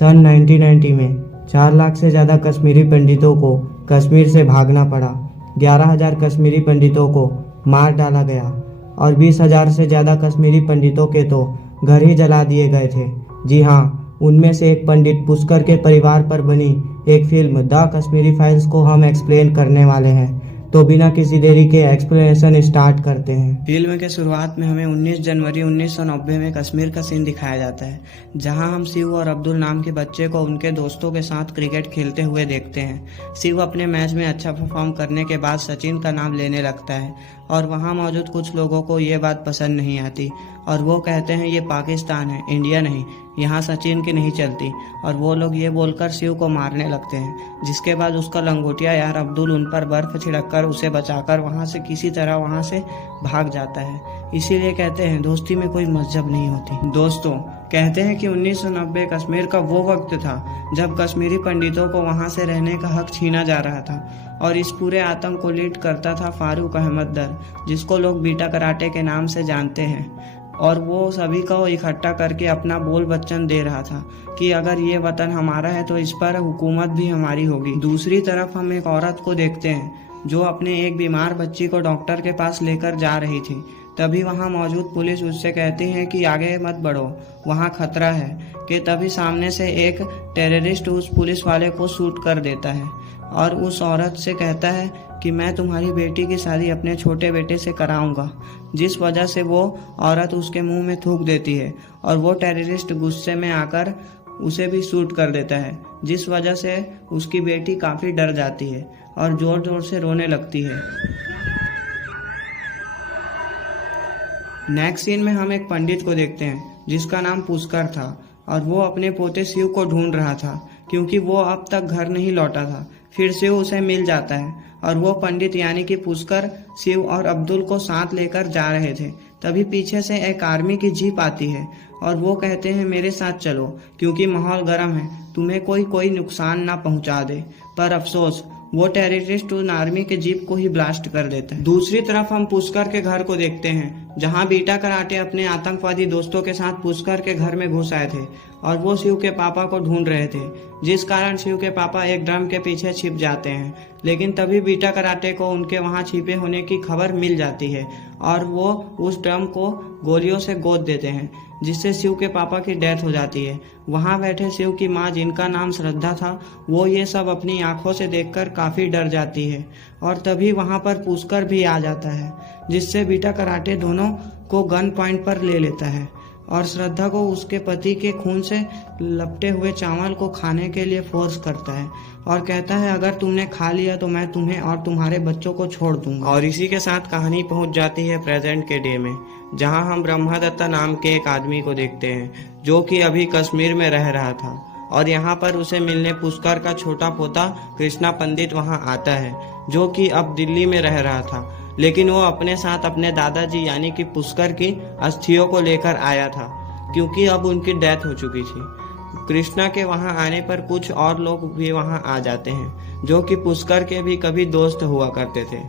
सन 1990 में 4 लाख से ज़्यादा कश्मीरी पंडितों को कश्मीर से भागना पड़ा। 11,000 कश्मीरी पंडितों को मार डाला गया और 20,000 से ज़्यादा कश्मीरी पंडितों के तो घर ही जला दिए गए थे। जी हाँ, उनमें से एक पंडित पुष्कर के परिवार पर बनी एक फिल्म द कश्मीरी फाइल्स को हम एक्सप्लेन करने वाले हैं। तो बिना किसी देरी के एक्सप्लेनेशन स्टार्ट करते हैं। फिल्म के शुरुआत में हमें 19 जनवरी 1990 में कश्मीर का सीन दिखाया जाता है, जहां हम शिव और अब्दुल नाम के बच्चे को उनके दोस्तों के साथ क्रिकेट खेलते हुए देखते हैं। शिव अपने मैच में अच्छा परफॉर्म करने के बाद सचिन का नाम लेने लगता है और वहां मौजूद कुछ लोगों को ये बात पसंद नहीं आती और वो कहते हैं ये पाकिस्तान है, इंडिया नहीं, यहाँ सचिन की नहीं चलती। और वो लोग ये बोलकर शिव को मारने लगते हैं, जिसके बाद उसका लंगोटिया यार अब्दुल उन पर बर्फ छिड़ककर उसे बचाकर वहाँ से किसी तरह वहाँ से भाग जाता है। इसीलिए कहते हैं दोस्ती में कोई मजहब नहीं होती। दोस्तों, कहते हैं कि 1990 कश्मीर का वो वक्त था जब कश्मीरी पंडितों को वहाँ से रहने का हक छीना जा रहा था और इस पूरे आतंक को लीड करता था फारूक अहमद दर, जिसको लोग बीटा कराटे के नाम से जानते हैं। और वो सभी को इकट्ठा करके अपना बोल वचन दे रहा था कि अगर ये वतन हमारा है तो इस पर हुकूमत भी हमारी होगी। दूसरी तरफ हम एक औरत को देखते हैं जो अपने एक बीमार बच्ची को डॉक्टर के पास लेकर जा रही थी। तभी वहाँ मौजूद पुलिस उससे कहती है कि आगे मत बढ़ो, वहाँ खतरा है। कि तभी सामने से एक टेररिस्ट उस पुलिस वाले को शूट कर देता है और उस औरत से कहता है कि मैं तुम्हारी बेटी की शादी अपने छोटे बेटे से कराऊंगा, जिस वजह से वो औरत उसके मुंह में थूक देती है और वो टेररिस्ट गुस्से में आकर उसे भी शूट कर देता है, जिस वजह से उसकी बेटी काफ़ी डर जाती है और ज़ोर ज़ोर से रोने लगती है। नेक्स्ट सीन में हम एक पंडित को देखते हैं जिसका नाम पुष्कर था और वो अपने पोते शिव को ढूंढ रहा था क्योंकि वो अब तक घर नहीं लौटा था। फिर शिव उसे मिल जाता है और वो पंडित यानी कि पुष्कर शिव और अब्दुल को साथ लेकर जा रहे थे। तभी पीछे से एक आर्मी की जीप आती है और वो कहते हैं मेरे साथ चलो क्योंकि माहौल गर्म है, तुम्हें कोई नुकसान ना पहुंचा दे। पर अफसोस वो टेररिस्ट उन आर्मी के जीप को ही ब्लास्ट कर देता है। दूसरी तरफ हम पुष्कर के घर को देखते हैं जहां बीटा कराटे अपने आतंकवादी दोस्तों के साथ पुष्कर के घर में घुस आए थे और वो शिव के पापा को ढूंढ रहे थे, जिस कारण शिव के पापा एक ड्रम के पीछे छिप जाते हैं। लेकिन तभी बीटा कराटे को उनके वहां छिपे होने की खबर मिल जाती है और वो उस ड्रम को गोलियों से गोद देते हैं, जिससे शिव के पापा की डेथ हो जाती है। वहां बैठे शिव की माँ, जिनका नाम श्रद्धा था, वो ये सब अपनी आंखों से देखकर काफी डर जाती है और तभी वहां पर पुष्कर भी आ जाता है, जिससे बीटा कराटे दोनों को गन पॉइंट पर ले लेता है और श्रद्धा को उसके पति के खून से लपटे हुए चावल को खाने के लिए फोर्स करता है और कहता है अगर तुमने खा लिया तो मैं तुम्हें और तुम्हारे बच्चों को छोड़ दूंगा। और इसी के साथ कहानी पहुंच जाती है प्रेजेंट के डे में, जहां हम ब्रह्मदत्ता नाम के एक आदमी को देखते हैं जो कि अभी कश्मीर में रह रहा था और यहाँ पर उसे मिलने पुष्कर का छोटा पोता कृष्णा पंडित वहाँ आता है, जो कि अब दिल्ली में रह रहा था। लेकिन वो अपने साथ अपने दादाजी यानी कि पुष्कर की अस्थियों को लेकर आया था क्योंकि अब उनकी डेथ हो चुकी थी। कृष्णा के वहां आने पर कुछ और लोग भी वहां आ जाते हैं जो कि पुष्कर के भी कभी दोस्त हुआ करते थे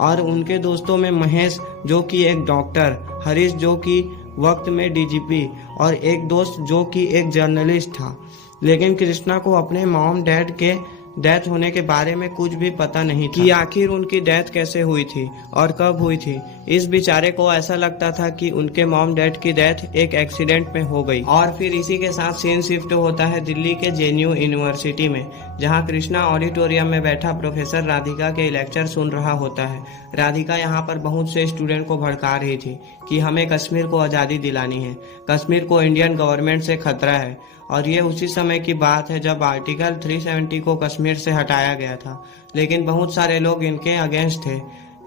और उनके दोस्तों में महेश जो कि एक डॉक्टर, हरीश जो कि वक्त में डीजीपी और एक दोस्त जो कि एक जर्नलिस्ट था। लेकिन कृष्णा को अपने मॉम डैड के डेथ होने के बारे में कुछ भी पता नहीं था कि आखिर उनकी डेथ कैसे हुई थी और कब हुई थी। इस बेचारे को ऐसा लगता था कि उनके मॉम डैड की डेथ एक एक्सीडेंट में हो गई। और फिर इसी के साथ सीन शिफ्ट होता है दिल्ली के जेएनयू यूनिवर्सिटी में, जहां कृष्णा ऑडिटोरियम में बैठा प्रोफेसर राधिका के लेक्चर सुन रहा होता है। राधिका यहाँ पर बहुत से स्टूडेंट को भड़का रही थी कि हमें कश्मीर को आज़ादी दिलानी है, कश्मीर को इंडियन गवर्नमेंट से खतरा है। और ये उसी समय की बात है जब आर्टिकल 370 को कश्मीर से हटाया गया था, लेकिन बहुत सारे लोग इनके अगेंस्ट थे,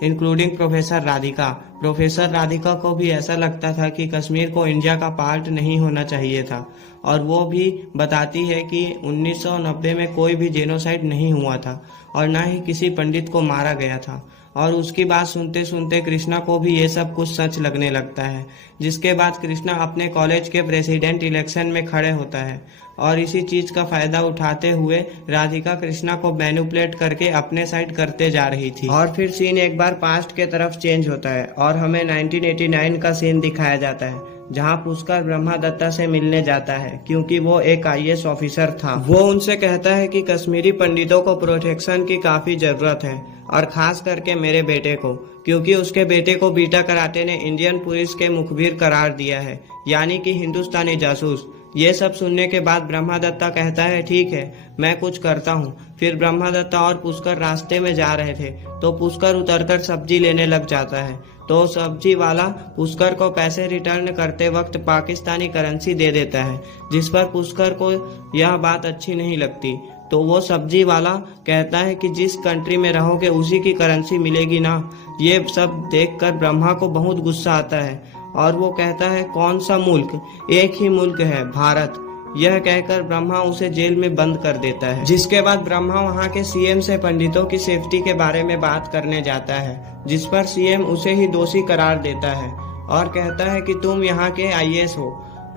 including professor Radhika. Professor Radhika को भी ऐसा लगता था कि कश्मीर को इंडिया का पार्ट नहीं होना चाहिए था और वो भी बताती है कि 1990 में कोई भी जेनोसाइड नहीं हुआ था और न ही किसी पंडित को मारा गया था। और उसकी बात सुनते सुनते कृष्णा को भी ये सब कुछ सच लगने लगता है, जिसके बाद कृष्णा अपने कॉलेज के प्रेसिडेंट इलेक्शन में खड़े होता है और इसी चीज का फायदा उठाते हुए राधिका कृष्णा को मैनिपुलेट करके अपने साइड करते जा रही थी। और फिर सीन एक बार पास्ट के तरफ चेंज होता है और हमें 1989 का सीन दिखाया जाता है, जहां पुष्कर ब्रह्मादत्ता से मिलने जाता है क्योंकि वो एक IAS ऑफिसर था। वो उनसे कहता है कि कश्मीरी पंडितों को प्रोटेक्शन की काफी जरूरत है और खास करके मेरे बेटे को, क्योंकि उसके बेटे को बीटा कराटे ने इंडियन पुलिस के मुखबिर करार दिया है, यानी कि हिंदुस्तानी जासूस। ये सब सुनने के बाद ब्रह्मादत्ता कहता है ठीक है, मैं कुछ करता हूँ। फिर ब्रह्मादत्ता और पुष्कर रास्ते में जा रहे थे तो पुष्कर उतरकर सब्जी लेने लग जाता है, तो सब्जी वाला पुष्कर को पैसे रिटर्न करते वक्त पाकिस्तानी करेंसी दे देता है, जिस पर पुष्कर को यह बात अच्छी नहीं लगती। तो वो सब्जी वाला कहता है कि जिस कंट्री में रहोगे उसी की करेंसी मिलेगी ना। ये सब देखकर ब्रह्मा को बहुत गुस्सा आता है और वो कहता है कौन सा मुल्क, एक ही मुल्क है, भारत। यह कहकर ब्रह्मा उसे जेल में बंद कर देता है। जिसके बाद ब्रह्मा वहाँ के CM से पंडितों की सेफ्टी के बारे में बात करने जाता है, जिस पर CM उसे ही दोषी करार देता है और कहता है कि तुम यहाँ के IAS हो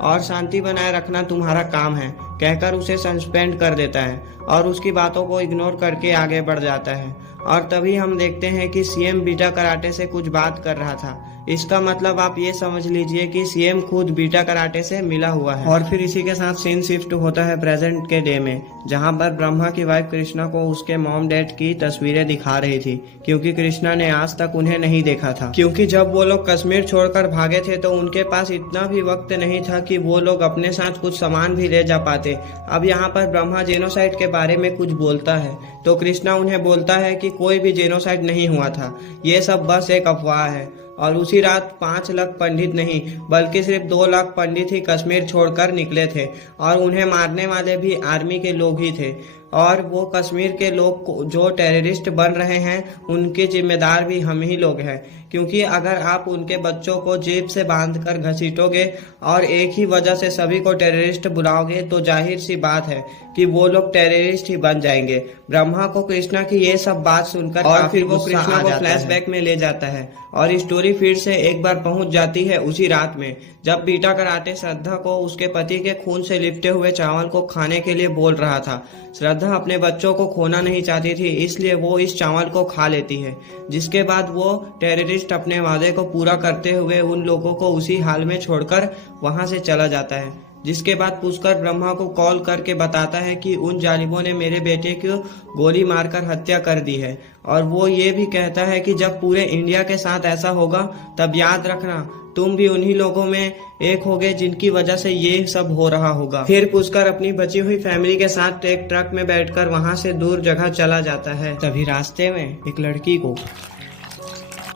और शांति बनाए रखना तुम्हारा काम है, कहकर उसे सस्पेंड कर देता है और उसकी बातों को इग्नोर करके आगे बढ़ जाता है। और तभी हम देखते हैं कि CM बीटा कराटे से कुछ बात कर रहा था। इसका मतलब आप ये समझ लीजिए कि CM खुद बीटा कराटे से मिला हुआ है। और फिर इसी के साथ सीन शिफ्ट होता है प्रेजेंट के डे में, जहाँ पर ब्रह्मा की वाइफ कृष्णा को उसके मॉम डैड की तस्वीरें दिखा रही थी, क्योंकि कृष्णा ने आज तक उन्हें नहीं देखा था। क्योंकि जब वो लोग कश्मीर छोड़कर भागे थे तो उनके पास इतना भी वक्त नहीं था कि वो लोग अपने साथ कुछ सामान भी ले जा पाते। अब यहाँ पर ब्रह्मा जेनोसाइड के बारे में कुछ बोलता है तो कृष्णा उन्हें बोलता है कि कोई भी जेनोसाइड नहीं हुआ था, ये सब बस एक अफवाह है। और उसी रात 5 लाख पंडित नहीं बल्कि सिर्फ 2 लाख पंडित ही कश्मीर छोड़कर निकले थे और उन्हें मारने वाले भी आर्मी के लोग ही थे। और वो कश्मीर के लोग जो टेररिस्ट बन रहे हैं उनके जिम्मेदार भी हम ही लोग हैं, क्योंकि अगर आप उनके बच्चों को जेब से बांधकर घसीटोगे और एक ही वजह से सभी को टेररिस्ट बुलाओगे तो जाहिर सी बात है कि वो लोग टेररिस्ट ही बन जाएंगे। ब्रह्मा को कृष्णा की ये सब बात सुनकर और फिर वो कृष्णा को फ्लैशबैक में ले जाता है और स्टोरी फिर से एक बार पहुंच जाती है उसी रात में, जब बीटा कराटे श्रद्धा को उसके पति के खून से लिपटे हुए चावल को खाने के लिए बोल रहा था। श्रद्धा अपने बच्चों को खोना नहीं चाहती थी, इसलिए वो इस चावल को खा लेती है। जिसके बाद वो टेररिस्ट अपने वादे को पूरा करते हुए उन लोगों को उसी हाल में छोड़कर वहां से चला जाता है। जिसके बाद पुष्कर ब्रह्मा को कॉल करके बताता है कि उन जालिमों ने मेरे बेटे को गोली मारकर हत्या कर दी है। और वो ये भी कहता है कि जब पूरे इंडिया के साथ ऐसा होगा तब याद रखना तुम भी उन्हीं लोगों में एक होगे जिनकी वजह से ये सब हो रहा होगा। फिर पुष्कर अपनी बची हुई फैमिली के साथ एक ट्रक में बैठकर वहां से दूर जगह चला जाता है। तभी रास्ते में एक लड़की को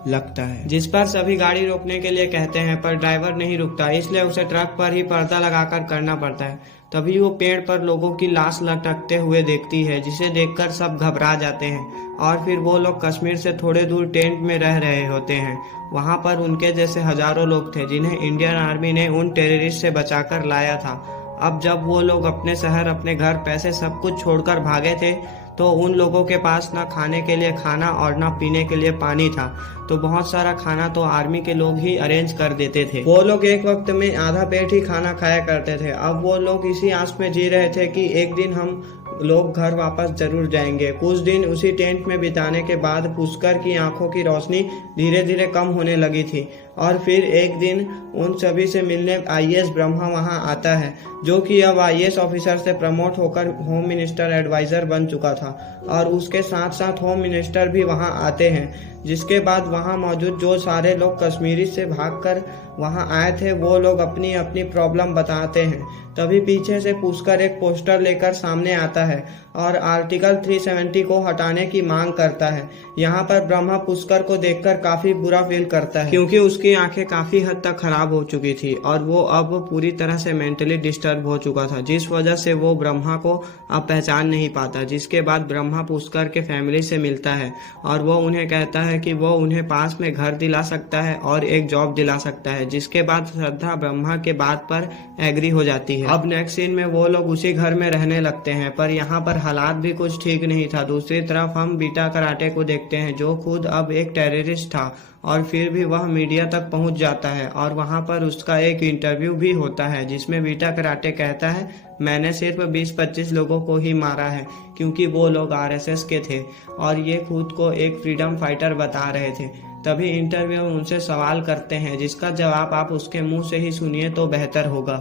लगता है, जिस पर सभी गाड़ी रोकने के लिए कहते हैं पर ड्राइवर नहीं रुकता, इसलिए उसे ट्रक पर ही पर्दा लगाकर करना पड़ता है। तभी वो पेड़ पर लोगों की लाश लटकते हुए देखती है, जिसे देखकर सब घबरा जाते हैं। और फिर वो लोग कश्मीर से थोड़े दूर टेंट में रह रहे होते हैं। वहां पर उनके जैसे हजारों लोग थे जिन्हें इंडियन आर्मी ने उन टेररिस्ट से बचाकर लाया था। अब जब वो लोग अपने शहर, अपने घर, पैसे सब कुछ छोड़कर भागे थे तो उन लोगों के पास ना खाने के लिए खाना और ना पीने के लिए पानी था, तो बहुत सारा खाना तो आर्मी के लोग ही अरेंज कर देते थे। वो लोग एक वक्त में आधा पेट ही खाना खाया करते थे। अब वो लोग इसी आस में जी रहे थे कि एक दिन हम लोग घर वापस जरूर जाएंगे। कुछ दिन उसी टेंट में बिताने के बाद पुष्कर की आंखों की रोशनी धीरे धीरे कम होने लगी थी और फिर एक दिन उन सभी से मिलने IAS ब्रह्मा वहां आता है, जो कि अब IAS ऑफिसर से प्रमोट होकर होम मिनिस्टर एडवाइजर बन चुका था। और उसके साथ साथ होम मिनिस्टर भी वहां आते हैं। जिसके बाद वहां मौजूद जो सारे लोग कश्मीरी से भागकर वहां आए थे वो लोग अपनी अपनी प्रॉब्लम बताते हैं। तभी पीछे से पुष्कर एक पोस्टर लेकर सामने आता है और आर्टिकल 370 को हटाने की मांग करता है। यहाँ पर ब्रह्मा पुष्कर को देखकर काफी बुरा फील करता है, क्योंकि उसकी आंखें काफी हद तक खराब हो चुकी थी और वो अब पूरी तरह से मेंटली डिस्टर्ब हो चुका था, जिस वजह से वो ब्रह्मा को अब पहचान नहीं पाता। जिसके बाद ब्रह्मा पुष्कर के फैमिली से मिलता है और वो उन्हें कहता है कि वो उन्हें पास में घर दिला सकता है और एक जॉब दिला सकता है। जिसके बाद श्रद्धा ब्रह्मा के बात पर एग्री हो जाती है। अब नेक्स्ट सीन में वो लोग उसी घर में रहने लगते हैं, पर यहाँ पर हालात भी कुछ ठीक नहीं था। दूसरी तरफ हम बीटा कराटे को देखते हैं, जो खुद अब एक टेररिस्ट था और फिर भी वह मीडिया तक पहुंच जाता है और वहां पर उसका एक इंटरव्यू भी होता है, जिसमें बीटा कराटे कहता है मैंने सिर्फ 20-25 लोगों को ही मारा है, क्योंकि वो लोग RSS के थे और ये खुद को एक फ्रीडम फाइटर बता रहे थे। तभी इंटरव्यू में उनसे सवाल करते हैं जिसका जवाब आप उसके मुंह से ही सुनिए तो बेहतर होगा।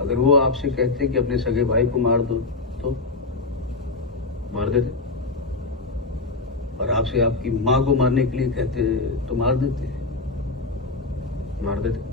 अगर वो आपसे कहते कि अपने सगे भाई को मार दो तो मार देते, और आपसे आपकी माँ को मारने के लिए कहते तो मार देते? मार देते।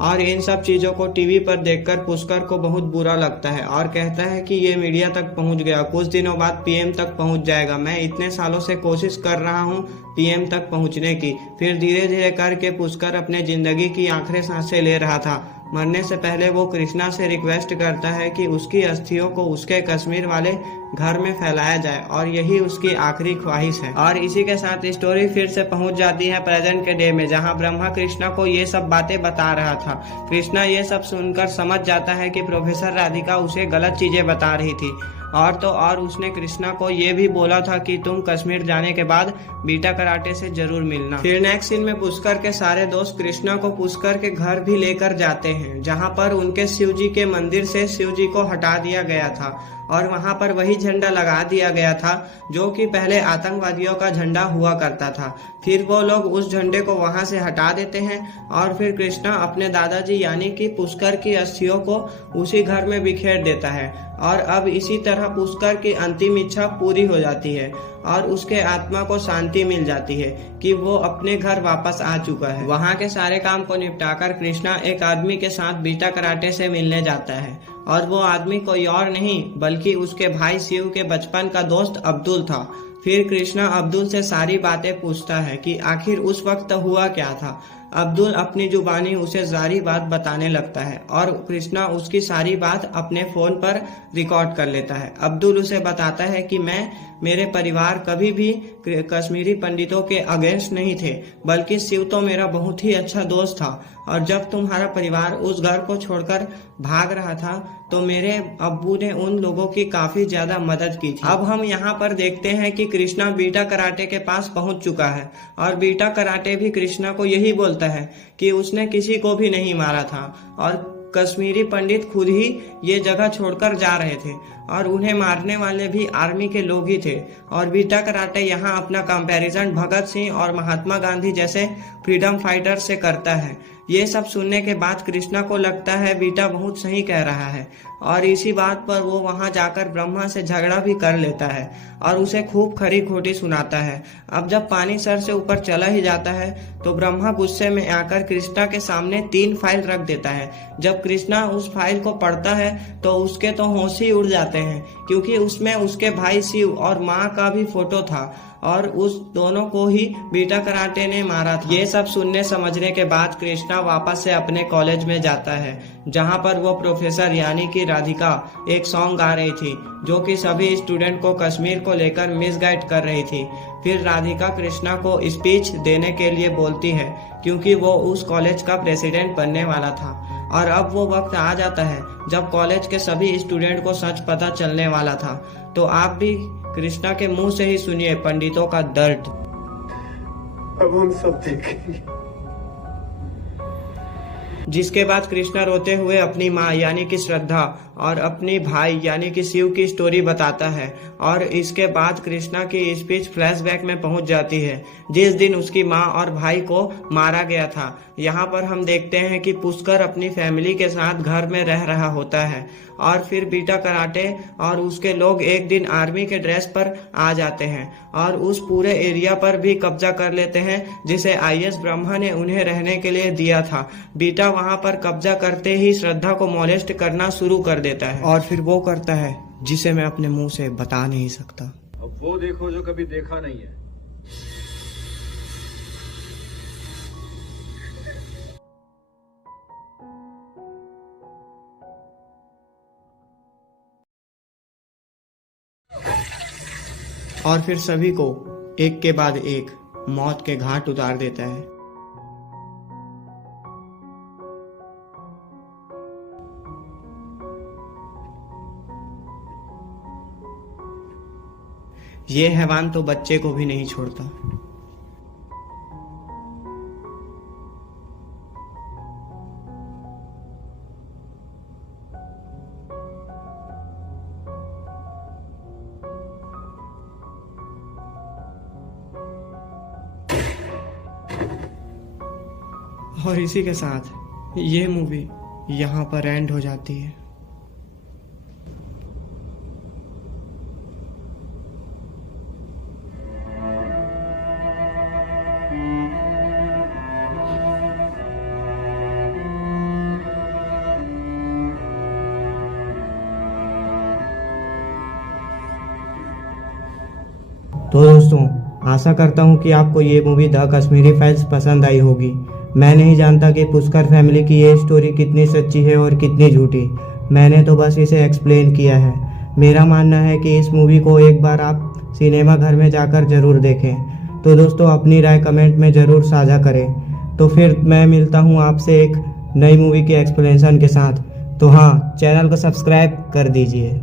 और इन सब चीजों को टीवी पर देखकर पुष्कर को बहुत बुरा लगता है और कहता है कि ये मीडिया तक पहुंच गया, कुछ दिनों बाद पीएम तक पहुंच जाएगा। मैं इतने सालों से कोशिश कर रहा हूं पीएम तक पहुंचने की। फिर धीरे धीरे करके पुष्कर अपने जिंदगी की आखिरी सांसें ले रहा था। मरने से पहले वो कृष्णा से रिक्वेस्ट करता है कि उसकी अस्थियों को उसके कश्मीर वाले घर में फैलाया जाए और यही उसकी आखिरी ख्वाहिश है। और इसी के साथ स्टोरी फिर से पहुंच जाती है प्रेजेंट के डे में, जहां ब्रह्मा कृष्णा को ये सब बातें बता रहा था। कृष्णा ये सब सुनकर समझ जाता है कि प्रोफेसर राधिका उसे गलत चीजें बता रही थी। और तो और उसने कृष्णा को ये भी बोला था कि तुम कश्मीर जाने के बाद बीटा कराटे से जरूर मिलना। फिर नेक्स्ट सीन में पुष्कर के सारे दोस्त कृष्णा को पुष्कर के घर भी लेकर जाते हैं, जहां पर उनके शिव जी के मंदिर से शिव जी को हटा दिया गया था और वहां पर वही झंडा लगा दिया गया था जो कि पहले आतंकवादियों का झंडा हुआ करता था। फिर वो लोग उस झंडे को वहां से हटा देते हैं और फिर कृष्णा अपने दादाजी यानी कि पुष्कर की अस्थियों को उसी घर में बिखेर देता है। और अब इसी तरह पुष्कर की अंतिम इच्छा पूरी हो जाती है और उसके आत्मा को शांति मिल जाती है कि वो अपने घर वापस आ चुका है। वहाँ के सारे काम को निपटाकर कृष्णा एक आदमी के साथ बीटा कराटे से मिलने जाता है और वो आदमी कोई और नहीं बल्कि उसके भाई शिव के बचपन का दोस्त अब्दुल था। फिर कृष्णा अब्दुल से सारी बातें पूछता है कि आखिर उस वक्त हुआ क्या था। अब्दुल अपनी जुबानी उसे सारी बात बताने लगता है और कृष्णा उसकी सारी बात अपने फोन पर रिकॉर्ड कर लेता है। अब्दुल उसे बताता है कि मेरे परिवार कभी भी कश्मीरी पंडितों के अगेंस्ट नहीं थे, बल्कि शिव तो मेरा बहुत ही अच्छा दोस्त था और जब तुम्हारा परिवार उस घर को छोड़कर भाग रहा था तो मेरे अब्बू ने उन लोगों की काफी ज्यादा मदद की थी। अब हम यहाँ पर देखते हैं कि कृष्णा बीटा कराटे के पास पहुंच चुका है और बीटा कराटे भी कृष्णा को यही बोलता है कि उसने किसी को भी नहीं मारा था और कश्मीरी पंडित खुद ही ये जगह छोड़कर जा रहे थे और उन्हें मारने वाले भी आर्मी के लोग ही थे। और बीटा कराटे यहाँ अपना कंपैरिजन भगत सिंह और महात्मा गांधी जैसे फ्रीडम फाइटर से करता है। ये सब सुनने के बाद कृष्णा को लगता है बीटा बहुत सही कह रहा है और इसी बात पर वो वहां जाकर ब्रह्मा से झगड़ा भी कर लेता है और उसे खूब खरी खोटी सुनाता है। अब जब पानी सर से ऊपर चला ही जाता है तो ब्रह्मा गुस्से में आकर कृष्णा के सामने 3 फाइल रख देता है। जब कृष्णा उस फाइल को पढ़ता है तो उसके तो होश ही उड़ जाते हैं क्योंकि उसमें उसके भाई शिव और माँ का भी फोटो था और उस दोनों को ही बीटा कराटे ने मारा था। ये सब सुनने समझने के बाद कृष्णा वापस से अपने कॉलेज में जाता है जहाँ पर वो प्रोफेसर यानी कि राधिका एक सॉन्ग गा रही थी जो कि सभी स्टूडेंट को कश्मीर को लेकर मिसगाइड कर रही थी। फिर राधिका कृष्णा को स्पीच देने के लिए बोलती है क्योंकि वो उस कॉलेज का प्रेसिडेंट बनने वाला था और अब वो वक्त आ जाता है जब कॉलेज के सभी स्टूडेंट को सच पता चलने वाला था। तो आप भी कृष्णा के मुंह से ही सुनिए पंडितों का दर्द। अब हम सब देखेंगे। जिसके बाद कृष्णा रोते हुए अपनी माँ यानी कि श्रद्धा और अपनी भाई यानी कि शिव की स्टोरी बताता है और इसके बाद कृष्णा की स्पीच फ्लैशबैक में पहुंच जाती है जिस दिन उसकी माँ और भाई को मारा गया था। यहाँ पर हम देखते हैं कि पुष्कर अपनी फैमिली के साथ घर में रह रहा होता है और फिर बीटा कराटे और उसके लोग एक दिन आर्मी के ड्रेस पर आ जाते हैं और उस पूरे एरिया पर भी कब्जा कर लेते हैं जिसे आईएस ब्रह्मा ने उन्हें रहने के लिए दिया था। बीटा वहां पर कब्जा करते ही श्रद्धा को मोलेस्ट करना शुरू कर देता है और फिर वो करता है जिसे मैं अपने मुंह से बता नहीं सकता। अब वो देखो जो कभी देखा नहीं है। और फिर सभी को एक के बाद एक मौत के घाट उतार देता है। ये हैवान तो बच्चे को भी नहीं छोड़ता। और इसी के साथ ये मूवी यहाँ पर एंड हो जाती है। तो दोस्तों, आशा करता हूँ कि आपको ये मूवी द कश्मीरी फाइल्स पसंद आई होगी। मैं नहीं जानता कि पुष्कर फैमिली की ये स्टोरी कितनी सच्ची है और कितनी झूठी। मैंने तो बस इसे एक्सप्लेन किया है। मेरा मानना है कि इस मूवी को एक बार आप सिनेमा घर में जाकर ज़रूर देखें। तो दोस्तों, अपनी राय कमेंट में ज़रूर साझा करें। तो फिर मैं मिलता हूँ आपसे एक नई मूवी के एक्सप्लेनेशन के साथ। तो हाँ, चैनल को सब्सक्राइब कर दीजिए।